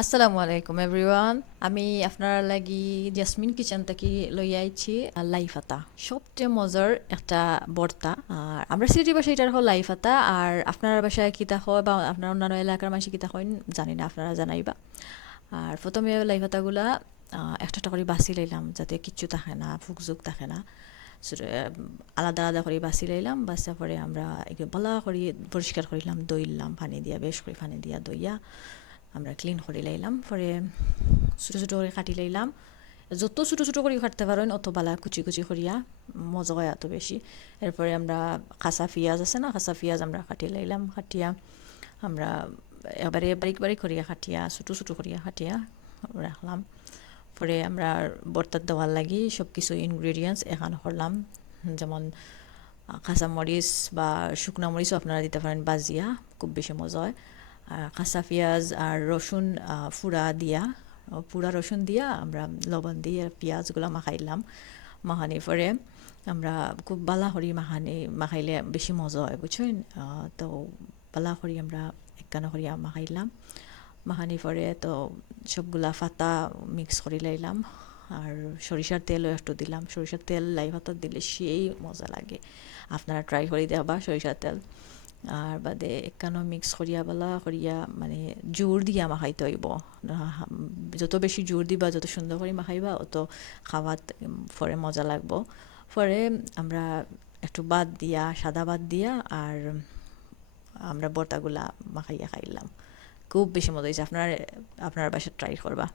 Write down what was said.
আসসালামু আলাইকুম এভরিওয়ান। আমি আপনার লাগি জাসমিন কিচেন থেকে লই আইছি লাই ফাতা, সবচেয়ে মজার একটা ভর্তা। আর আমরা সিলেটি ভাষায় এটার হল লাই ফাতা, আর আপনার বাসায় কিতা হয় বা আপনার অন্যান্য এলাকার মানুষ কিতা হয় জানি না, আপনারা জানাইবা। আর প্রথমে লাই ফাতাগুলা একটা একটা করে বাছি লইলাম, যাতে কিচ্ছু থাকে না, ফুকঝুক থাকে না। আলাদা আলাদা করে বাছি লইলাম। বাচ্চা পরে আমরা এগুলো বলা করে পরিষ্কার করিলাম, দইলাম পানি দিয়া, বেশ করে পানি দিয়া দইয়া আমরা ক্লিন করে লাইলাম। পরে ছোটো ছোটো করে কাটি লাইলাম। যত ছোটো ছোটো করে কাটতে পারেন অত বালা, কুচি কুচি করিয়া মজা হয় এত বেশি। এরপরে আমরা কাঁচা পেঁয়াজ আছে না, কাঁচা পেঁয়াজ আমরা কাটিয়ে লাইলাম। কাটিয়া আমরা এবারে বারিক বারিক করিয়া কাটিয়া, ছোটো ছোটো করিয়া কাটিয়া রাখলাম। পরে আমরা ভর্তার দেওয়ার লাগি সব কিছু ইনগ্রিডিয়েন্টস এখানে করলাম। যেমন কাঁচা মরিচ বা শুকনা মরিচও আপনারা দিতে পারেন বাজিয়া, খুব বেশি মজা হয়। কাঁচা পেঁয়াজ আর রসুন ফুড়া দিয়া, পুরা রসুন দিয়া আমরা লবণ দিয়ে পেঁয়াজগুলো মাখাইলাম। মাখানি পরে আমরা খুব বালা করি মাখাইলে বেশি মজা হয়, বুঝছেন? তো বালা করি আমরা একখানা করিয়া মাখাইলাম। মাখানি পরে তো সবগুলা ফাতা মিক্স করে লাইলাম। আর সরিষার তেলও একটু দিলাম। সরিষার তেল লাই ভাতত দিলে সেই মজা লাগে, আপনারা ট্রাই করে দেবা সরিষার তেল। আর বাদে একখানো মিক্স করিয়া বলা করিয়া মানে জোর দিয়া মাখাইতে হইব। যত বেশি জোর দিবা, যত সুন্দর করে মাখাইবা, অত খাওয়াত পরে মজা লাগবো। পরে আমরা একটু বাদ দিয়া, সাদা বাদ দিয়া, আর আমরা বর্তাগুলা মাখাইয়া খাইলাম। খুব বেশি মজা হয়েছে। আপনার বাসায় ট্রাই করবা।